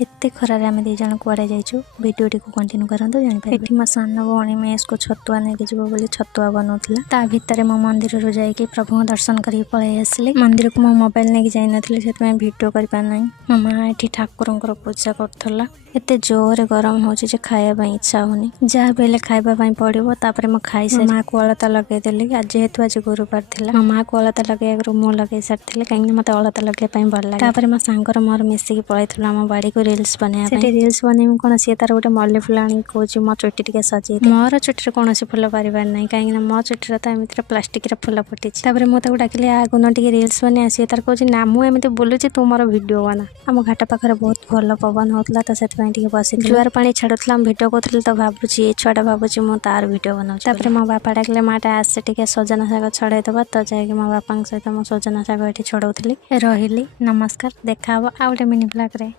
एते खरारे आम दी जन कुआड़े जाइछु वीडियोटी को कंटिन्यू करंतु जानि पाइबे। एठी मो सान भौणी मेस को छतुआ नै के जिवो बोली छतुआ बनौतला ता भितरे मो मंदिर रु जाई के प्रभु दर्शन करी पळै आसली। मंदिर को मो मोबाइल नै के जाई नथले सेत में वीडियो करि पा नै। मो मां एठी ठाकुरंकर पूजा करथला। एते जोर गरम होची जे खाया पई इच्छा होनी जा बेले खाइबा पई पड़िबो। तापरे मो खाई से मां को अलता लगे देली। आज जेहेतु आज गुरुवार थिला मो मां को अलता लगे अगर मो लगे सारथिले काहे मते अलता लगे पई भल लागे। तापरे मो सांगर मोर मिसी के पळैथला हम बाड़ी को रील्स बने सेठी रील्स बने कोन से तार गोटे मल्ली फुल आनी कोची मो चुट्टी टिके सजे दे। मोर चुट्टी रे कोनोसी फुल परिबार नै काहे मो चुट्टी रे त एमित्र प्लास्टिक रे फुल फुटिछि। तापरे मो ताको डाकिले आ गुन टिके रील्स बने आसी तार कोची ना मु एमिते बोलुछि तू मोर वीडियो बना। हम घाटा पाखरे बहुत भल पवन होतला त सेत पई टिके बसी जुआर पानी छाडुतला हम वीडियो करथले त भाबुछि ए छडा भाबुछि मो तार वीडियो बनाउछि। तापरे मो बापा डाकले माटा आसे टिके सजना साग छडै दबा त जाय के मो बापांग सहित मो सजना साग एठी छडौतली रहिली। नमस्कार देखा आ मिनी ब्लॉग रे।